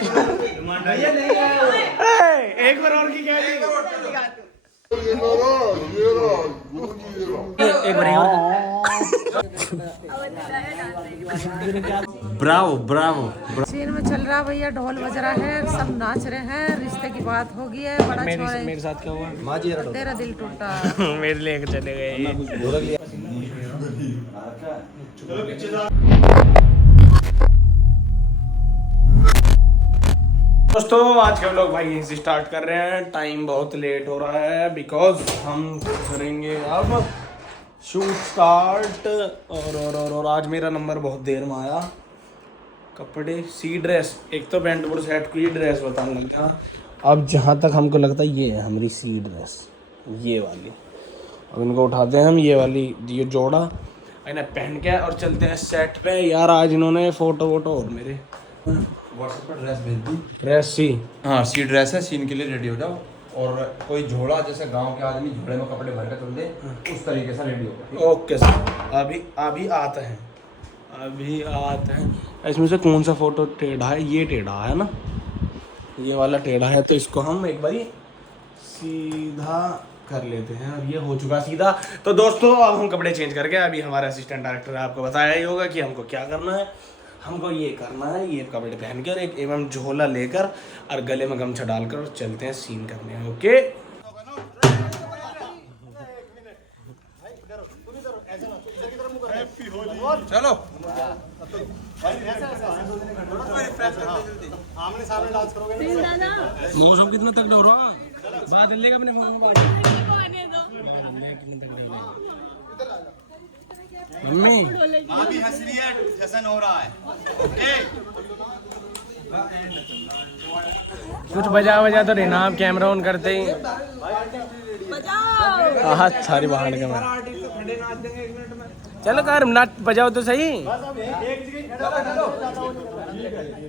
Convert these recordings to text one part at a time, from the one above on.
एक बार और की क्या है? एक बार ब्रावो ब्रावो। सीन में चल रहा भैया, ढोल बज रहा है, सब नाच रहे हैं, रिश्ते की बात हो गई है। बड़ा मेरे साथ क्या हुआ? तेरा दिल टूटा। मेरे लिए चले गए। दोस्तों आज के व्लॉग भाई यहीं से स्टार्ट कर रहे हैं। टाइम बहुत लेट हो रहा है बिकॉज हम करेंगे अब शूट स्टार्ट। और आज मेरा नंबर बहुत देर में आया। कपड़े सी ड्रेस, एक तो पैंट और सेट की ड्रेस बताने लग गया। अब जहाँ तक हमको लगता है ये है हमारी सी ड्रेस, ये वाली। अब इनको उठाते हैं हम, ये वाली ये जोड़ा इन्हें पहन के और चलते हैं सेट पे। यार आज इन्होंने फोटो वोटो और मेरे व्हाट्सएप पर ड्रेस भेज दी। ड्रेस सी, हाँ सी ड्रेस है, सीन के लिए रेडी हो जाओ। और कोई झोला, जैसे गांव के आदमी झोले में कपड़े भर के चल दे, उस तरीके से रेडी होगा। Okay sir. अभी आते हैं, अभी आते हैं। इसमें से कौन सा फोटो टेढ़ा है? ये टेढ़ा है ना, ये वाला टेढ़ा है, तो इसको हम एक बारी सीधा कर लेते हैं। अब ये हो चुका सीधा। तो दोस्तों अब हम कपड़े चेंज करके, अभी हमारे असिस्टेंट डायरेक्टर ने आपको बताया ही होगा कि हमको क्या करना है। हमको ये करना है, ये कपड़े पहन कर एक एवं झोला लेकर और गले में गमछा डालकर चलते हैं सीन करने। ओके चलो मौसम कितना तक हो रहा बादल लेगा अपने मम्मी अभी हंस रही है, जश्न हो रहा है। ओके कुछ बजा तो रहना आप कैमरा ऑन करते ही। हाँ सारी बाहर का मैं चलो कार नाच बजाओ तो सही।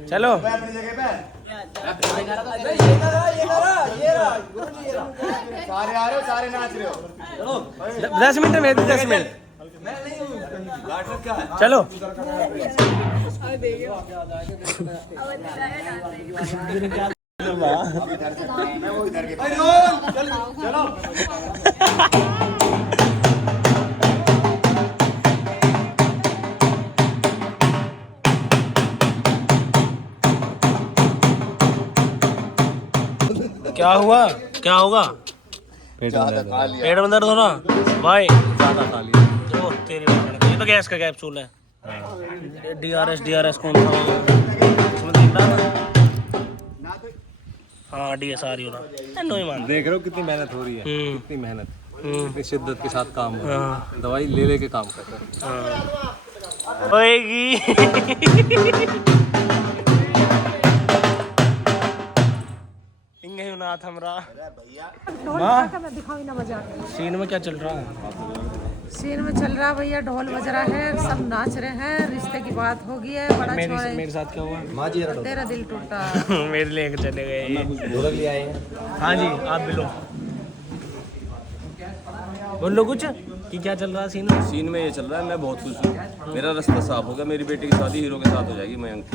चलो सारे आ रहे हो, सारे नाच रहे हो। 10 मिनट में 10 मिनट चलो। क्या हुआ? क्या होगा? पेट में दर्द हो रहा भाई, ज्यादा खा लिया। तो तेरी ये तो गैस का कैप्सूल है। DRS कौन था उसमें देख रहा ना? हाँ DSR ही हो रहा। देख रहे हो कितनी मेहनत हो रही है, कितनी मेहनत, कितनी शिद्दत के साथ काम हो रहा है। दवाई ले लेके काम करते हैं। होएगी नाथ हमरा। मैं दिखाऊं ना बजा। सीन में क्या चल रहा है? सीन में चल रहा भैया, ढोल बज रहा है, सब नाच रहे हैं, रिश्ते की बात हो गई है। बड़ा मेरे साथ क्या हुआ? तेरा दिल टूटा। मेरे लिए चले गए। हाँ जी आप भी लो, बोलो कुछ कि क्या चल रहा है सीन में? सीन में ये चल रहा है, मैं बहुत खुश हूँ। मेरा रास्ता साफ हो गया, मेरी बेटी की शादी हीरो के साथ हो जाएगी। मयंक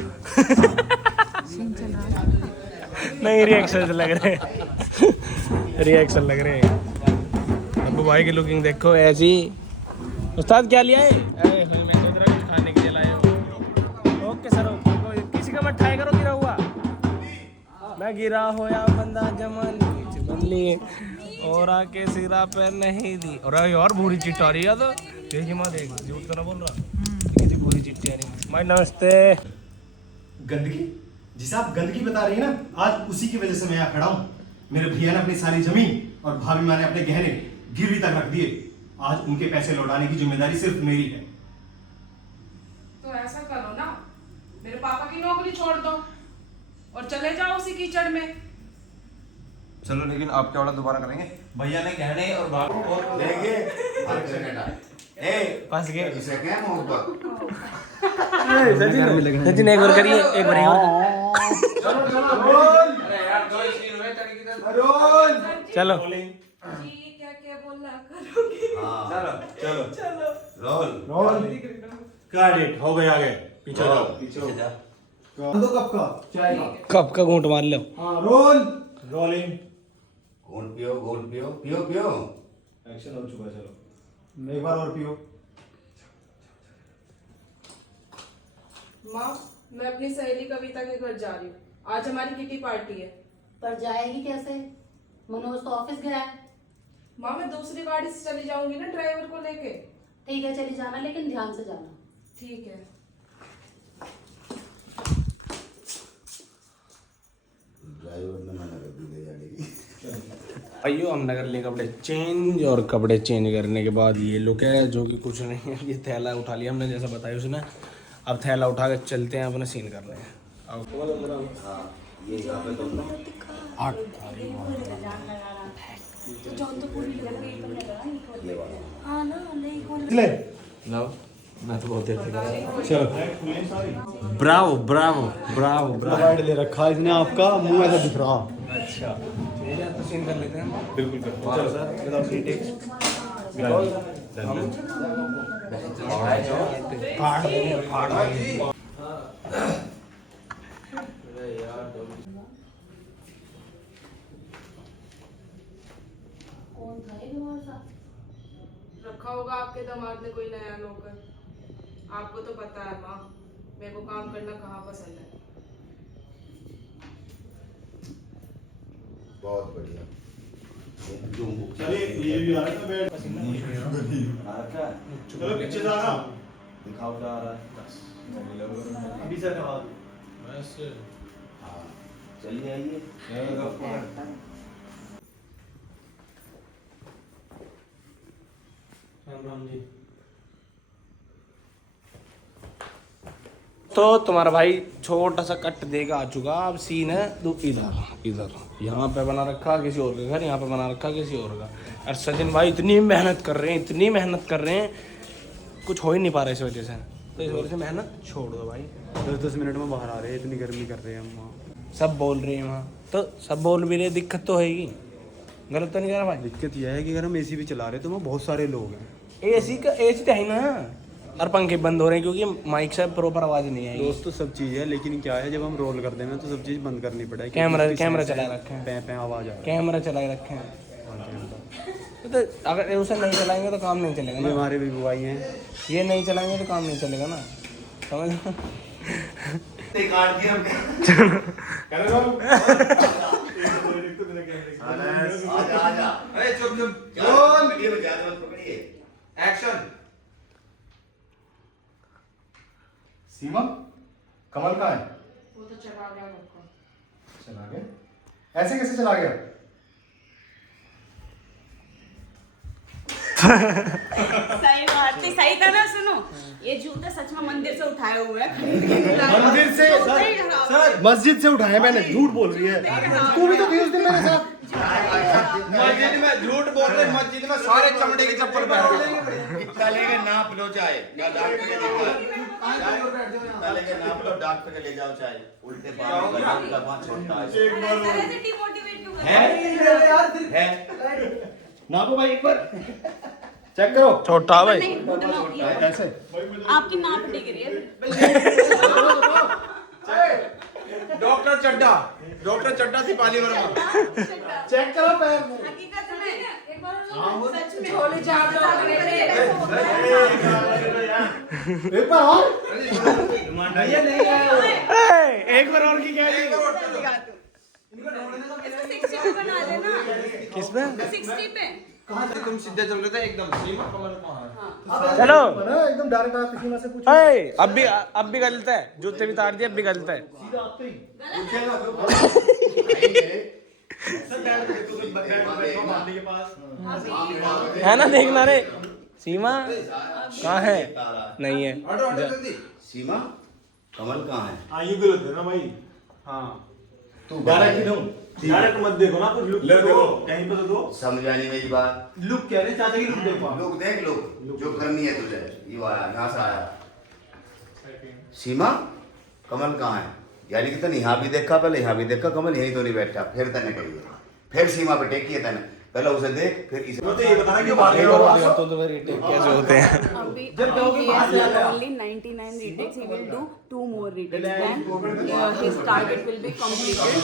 नहीं रिएक्शन लग रहे रिएक्शन लग रहे हैं। अबू भाई की लुकिंग देखो ऐसी। उस्ताद क्या लिया है? मैं सोच रहा कुछ खाने के लिए लाए हो। Okay sir okay. किसी का मत ट्राई करो गिरा हुआ। मैं गिरा होया बंदा जमानी बदली और आके सिरा पे नहीं दी। और यार भूरी चिट्टी आ रही है। तो देखिए माँ देख, झूठ तो ना बोल रहा, किसी भूरी चिट्टी आ रही। माय नमस्ते। गंदगी, जिसे आप गंदगी बता रही है ना, आज उसी की वजह से मैं यहाँ खड़ा हूँ। मेरे भैया ने अपनी सारी जमीन और भाभी माँ ने अपने गहने गिरवी तक रख दिए। आज उनके पैसे लौटाने की जिम्मेदारी सिर्फ मेरी है। तो ऐसा करो ना, मेरे पापा की नौकरी छोड़ दो और चले जाओ उसी कीचड़ में। चलो लेकिन आप क्या ऑर्डर दोबारा करेंगे? भैया ने गहने और बाग और लेंगे फंस गए। इसे क्या मोहब्बत। सचिन एक बार करिए, एक बार चलो। क्या क्या बोलना करोगे? चलो चलो रोल रोल। क्रेडिट हो गए, आगे पीछे जाओ, पीछे जा। दो कप का चाय का। कब का घूंट मार लो। हाँ रोल रोलिंग। घोल पियो पियो पियो। एक्शन हो चुका है, चलो एक बार और पियो। माँ, मैं अपनी सहेली कविता के घर जा रही हूँ। आज हमारी किटी पार्टी है। पर जाएगी कैसे? मनोज तो ऑफिस गया है। माँ, मैं दूसरी गाड़ी से चली जाऊंगी ना ड्राइवर को लेके। ठीक है चली जाना, लेकिन ध्यान से जाना। ठीक है। ड्राइवर ने मना कर दी ले जाने की। भाइयों हमने कर लिए कपड़े चेंज, और कपड़े चेंज करने के बाद ये लुक है जो कि कुछ नहीं है। ये थैला उठा लिया हमने जैसा बताया उसने। अब थैला उठा के चलते हैं अपने सीन करने हैं। हाँ ये यहाँ पे तुम ले लो, मैं तो बहुत देर से कर रहा हूँ। चलो ब्रावो ब्रावो ब्रावो वाइड ले रखा है इसने आपका, मुंह ऐसा दिख रहा। अच्छा ठीक है, तो सीन कर लेते हैं। बिल्कुल चलो सर विदाउट टेक्स। हम फाड़ देंगे, फाड़ देंगे। कौन था ये तुम्हारे साथ? रखा होगा आपके दामाद ने कोई नया नौकर। आपको तो पता है माँ, मेरे को काम करना कहाँ पसंद है। बहुत बढ़िया। चलिए ये भी आ रहा है ना बैठ। चलो पीछे जाना। दिखाओ क्या आ रहा है। अभी सर कहा हाँ चलिए आइए। राम जी। तो तुम्हारा भाई छोटा सा कट देगा आ चुका। अब सीन है तो इधर इधर यहाँ पे बना रखा किसी और का घर, यहाँ पे बना रखा किसी और का। और सचिन भाई इतनी मेहनत कर रहे हैं, इतनी मेहनत कर रहे हैं, कुछ हो ही नहीं पा रहा इस वजह से। तो इस वजह से मेहनत छोड़ दो भाई। 10-10 मिनट में बाहर आ रहे हैं, इतनी गर्मी कर रहे हैं हम वहाँ। सब बोल रहे हैं वहाँ, तो सब बोल भी रहे, दिक्कत तो होगी। गलत तो नहीं कर रहा भाई। दिक्कत यह है कि अगर हम एसी भी चला रहे हैं तो वहाँ बहुत सारे लोग हैं। एसी तो है ही ना, और पंखे बंद हो रहे हैं क्योंकि माइक से प्रॉपर आवाज़ नहीं आएगी। दोस्त तो सब चीज़ है, लेकिन क्या है जब हम रोल कर देना तो सब चीज़ बंद करनी पड़ेगी। कैमरा चला रखे हैं, पे आवाज़ आ रही कैमरा चलाए रखे हैं। है। तो अगर उसे नहीं चलाएंगे तो काम नहीं चलेगा ये ना। हमारे भी बुआई हैं। ये नहीं चलाएंगे तो काम नहीं चलेगा ना, समझ लो। काट दिया हमने। आजा। अरे चुप चुप। वीडियो में ज्यादा मत पकड़िए। एक्शन। सीमा कमल कहाँ है? वो तो चला गया घर को। चला गया? ऐसे कैसे चला गया? सही बात थी, सही था ना। सुनो, ये जूते सच में मंदिर से उठाए हुए हैं। मंदिर से सर मस्जिद से उठाया मैंने। झूठ बोल रही है तू भी तो थी उस दिन मेरे साथ। मस्जिद में झूठ बोल रहे, मस्जिद में सारे चमड़े की चप्पल पहन रहे। कितना लेंगे नाप लो चाहे या डॉक्टर के दिखा। कितना लेंगे नाप लो, डॉक्टर के ले जाओ चाहे। उल्टे बाल का छोटा है। ऐसे डिमोटिवेट क्यों कर है नापो भाई एक बार चेक करो। छोटा भाई नहीं, घुटनों की। कैसे? आपकी नाप डिग रही है। डॉक्टर चड्डा सिपाही वर्मा। चेक करो पैर। हकीकत में एक बार सच में छोले चावल लग रहे थे। एक बार और। एक बार और की क्या है? इसको 60 पे बना देना। किस पे? 60 पे। कहाँ से तुम सीधे चल रहे थे एकदम? सीमा कमल कहाँ है? चलो ना एकदम डायरेक्ट आप सीमा से पूछो। अब भी गलत है, जूते भी तार दिए, अब भी गलत है। सीधा आपसे ही। है ना, देखना रे। सीमा कहाँ है? नहीं है। सीमा कमल कहाँ है? हाँ ये गलत है ना भाई। हाँ तू डायरेक्ट ही डायरेक्ट मत देखो ना, कुछ लुक देखो कहीं पे तो दो। समझानी मेरी बात। लुक कह रहे चाचा की लुक देखो। लोग देख लो जो करनी है तुझे। ये आया यहाँ से आया। सीमा कमल कहाँ है? यानी कि तने यहाँ भी देखा, पहले यहाँ भी देखा, कमल यहीं तो नहीं बैठा। फिर तने कही फिर सीमा पे टेकी है तने पहले उसे देख फिर इसे ये बताना कि बात एक और बात करता हूँ तो फिर retake कैसे होते हैं? अभी he has only 99 retakes. He will do 2 more retakes. Then his target will be completed.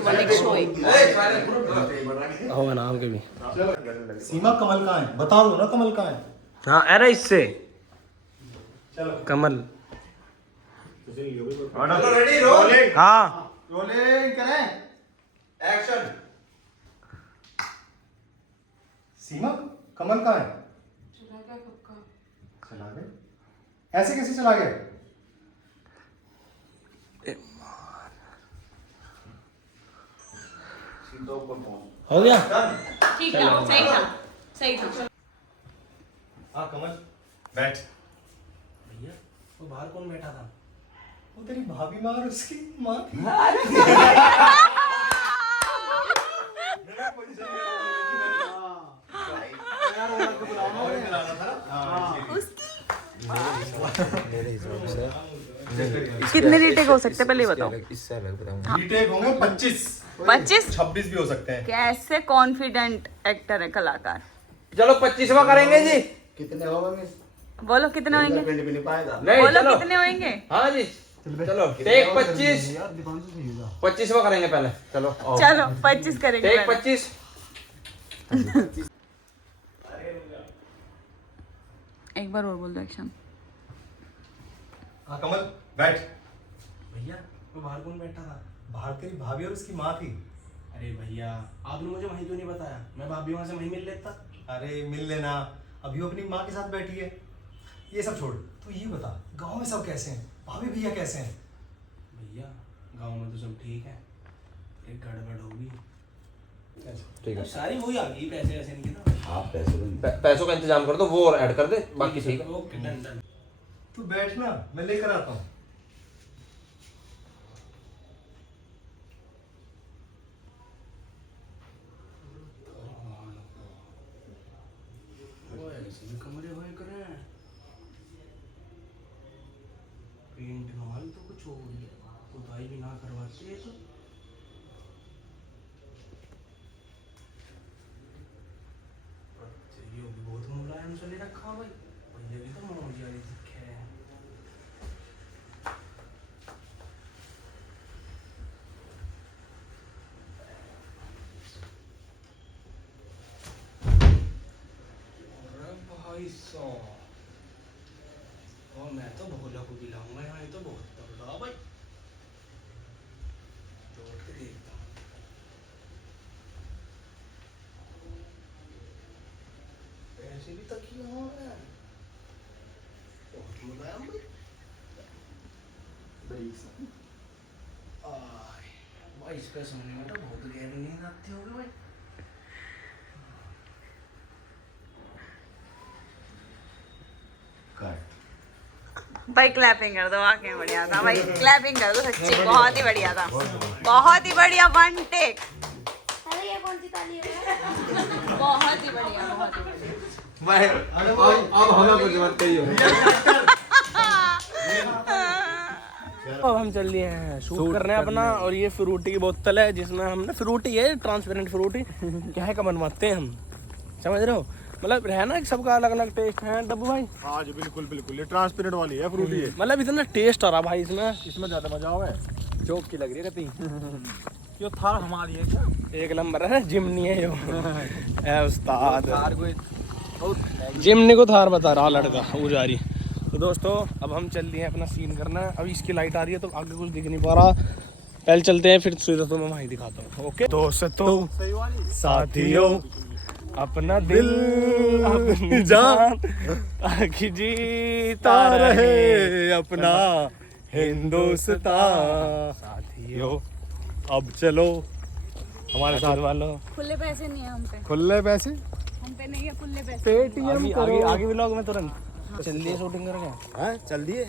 101 showing. होगा नाम के भी। सीमा कमल कहाँ है? बता दो ना कमल कहाँ है? हाँ अरे इससे चलो कमल। रेडी रोलिंग हाँ रोलिंग करें। एक्शन। सीमा कमल कहाँ है? चला गया कब का? चला गए? ऐसे कैसे चला गया? हो गया। ठीक था, सही था, सही था। हाँ कमल बैठ। भैया वो बाहर कौन बैठा था? वो तेरी भाभी माँ और उसकी माँ थी। कितने रीटेक हो सकते हैं पहले बताओ? रीटेक होंगे 25 26 भी हो सकते हैं। कैसे कॉन्फिडेंट एक्टर है कलाकार। चलो 25वां करेंगे जी। कितने होंगे? बोलो कितने होंगे? फिंगरप्रिंट भी नहीं पाएगा। नहीं बोलो चलो कितने होंगे? हाँ जी चलो टेक 25 25वां करेंगे पहले। चलो चलो 25 करेंगे टेक पहले। 25। एक बार और बोल दो एक्शन। हाँ कमल बैठ। भैया वो बाहर कौन बैठा था? बाहर तेरी भाभी और उसकी माँ थी। अरे भैया आपने मुझे वहीं क्यों नहीं बताया? मैं भाभी वहाँ से वहीं मिल लेता। अरे मिल लेना, अभी वो अपनी माँ के साथ बैठी है। ये सब छोड़, तू ये बता गांव में सब कैसे हैं? भाभी भैया कैसे हैं? भैया गांव में तो सब ठीक है, एक गड़बड़ होगी। ठीक है सारी वही आ गई, पैसे ऐसे नहीं ना। आप पैसे पैसों का इंतजाम कर दो, वो और ऐड कर दे, बाकी ठीक है। Okay done done. तू बैठ ना, मैं लेकर आता हूँ। कमरे भाई करें पेंट माल तो कुछ हो गया, खुदाई भी ना करवाते हैं तो। ये भी बहुत मुलायम से ले रखा भाई, भैया भी तो मुझे वाली दिखे है। भाई साहब, और मैं तो भोला को दिलाऊंगा यहाँ, ये तो बहुत तगड़ा भाई। जोड़ के देखता हूँ। ऐसे भी तकिया हो रहा है, बहुत मुलायम भाई। भाई इसका सोने में तो बहुत गहरी नींद आती होगी भाई। भाई क्लैपिंग कर दो, वाकई बढ़िया था भाई, क्लैपिंग कर दो सच्ची, बहुत ही बढ़िया था, बहुत ही बढ़िया। 1 टेक। अरे ये कौन सी ताली है? बहुत ही बढ़िया, बहुत ही बढ़िया। भाई अब हमें कुछ मत कहियो। अब हम चल लिए हैं शूट करने अपना, और ये फ्रूटी की बोतल है जिसमें हमने फ्रूटी है, ट्रांसपेरेंट फ्रूटी क्या का बनवाते हैं हम, समझ रहे हो? मतलब है ना, सबका अलग अलग टेस्ट है डब्बू भाई। हाँ जी बिल्कुल बिल्कुल, ये ट्रांसपेरेंट वाली है फ्रूटी है। मतलब इतना टेस्ट आ रहा भाई इसमें, इसमें ज्यादा मजा आवा है। जोक की लग रही है कती। ये थार हमारी है क्या? एक नंबर है, जिमनी है जो है उस्ताद। जिमनी को थार बता रहा लड़का वो जा रही। तो दोस्तों अब हम चल दिए अपना सीन करना है। अभी इसकी लाइट आ रही है तो आगे कुछ दिख नहीं पा रहा, पहले चलते हैं फिर सीधा तो मैं वहीं दिखाता हूँ। ओके दोस्तों साथियों, अपना दिल अपनी जान आखि जीता रहे अपना हिंदुस्तान। साथियों अब चलो हमारे साथ वालों। खुले पैसे नहीं है हम पे, खुले पैसे हम पे नहीं है खुले पैसे। पेटीएम करो। आगे आगे व्लॉग में तुरंत चल दिए शूटिंग करके। हाँ चल दिए,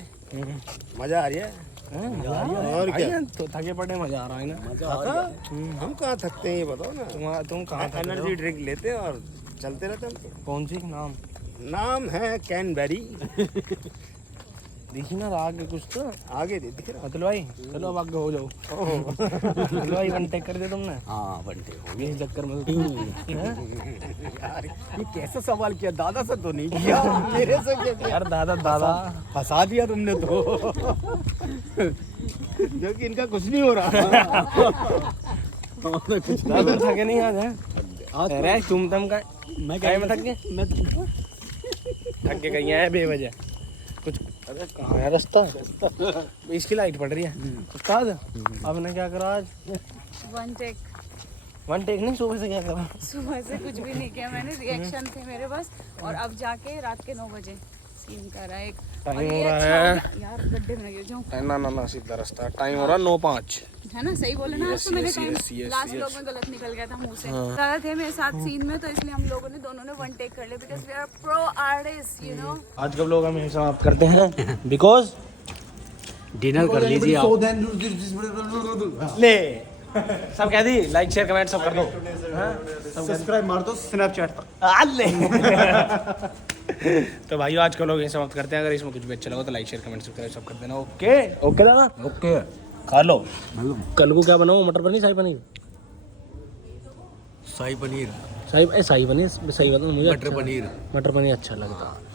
मजा आ रही है। और क्या, तो थके पड़े, मजा आ रहा है ना। हम कहाँ थकते हैं ये बताओ ना। तुम कहाँ थक रहे हो? एनर्जी ड्रिंक लेते हैं और चलते रहते हैं। कौन सी नाम? नाम है कैनबेरी। देखी ना आगे कुछ तो आगे दे दिख रहा। मतलब भाई चलो अब आगे हो जाओ। मतलब भाई वन टेक कर दिया तुमने। हाँ बनते हो गए। इस चक्कर में तो यार ये कैसा सवाल किया, दादा से तो नहीं किया, मेरे से क्या किया? यार दादा फंसा दिया तुमने तो। जो कि इनका कुछ नहीं हो रहा। कुछ दादा थके नहीं आज है। अरे तुम का मैं क्या में थक गए? मैं थक के कहीं आए बेवजह कुछ। अरे कहाँ है रास्ता? इसकी लाइट पड़ रही है उस्ताद। अब ने क्या करा आज? वन टेक नहीं, सुबह से क्या करा? सुबह से कुछ भी नहीं किया मैंने, रिएक्शन थे मेरे पास। और अब जाके रात के 9 बजे सीन करा एक। टाइम और हो ये रहा अच्छा है। हो गया। यार गड्ढे में गिर जाऊं। ना सीधा रास्ता। टाइम हो रहा 9:05। है ना, सही बोले ना? Yes, आज तो मैंने yes, time yes, yes, last yes. Vlog में गलत निकल गया था मुंह से। ज़्यादा थे मेरे साथ सीन में, तो इसलिए हम लोगों ने दोनों ने वन टेक कर लिया, because we are pro artist, you know. आज कब लोग हम समाप्त करते हैं बिकॉज डिनर कर लीजिए आप। ले सब कह दी। लाइक शेयर कमेंट सब कर दो। सब्सक्राइब मार दो स्नैपचैट पर। तो भाइयों आज का लोग यहीं समाप्त करते हैं। अगर इसमें कुछ भी अच्छा लगा तो लाइक शेयर कमेंट सब्सक्राइब सब कर देना। ओके दादा ओके खा लो। कल को क्या बनाओ? मटर पनीर शाही पनीर? शाही पनीर। शाही पनीर सही बता मुझे। मटर पनीर। मटर पनीर अच्छा लगता है।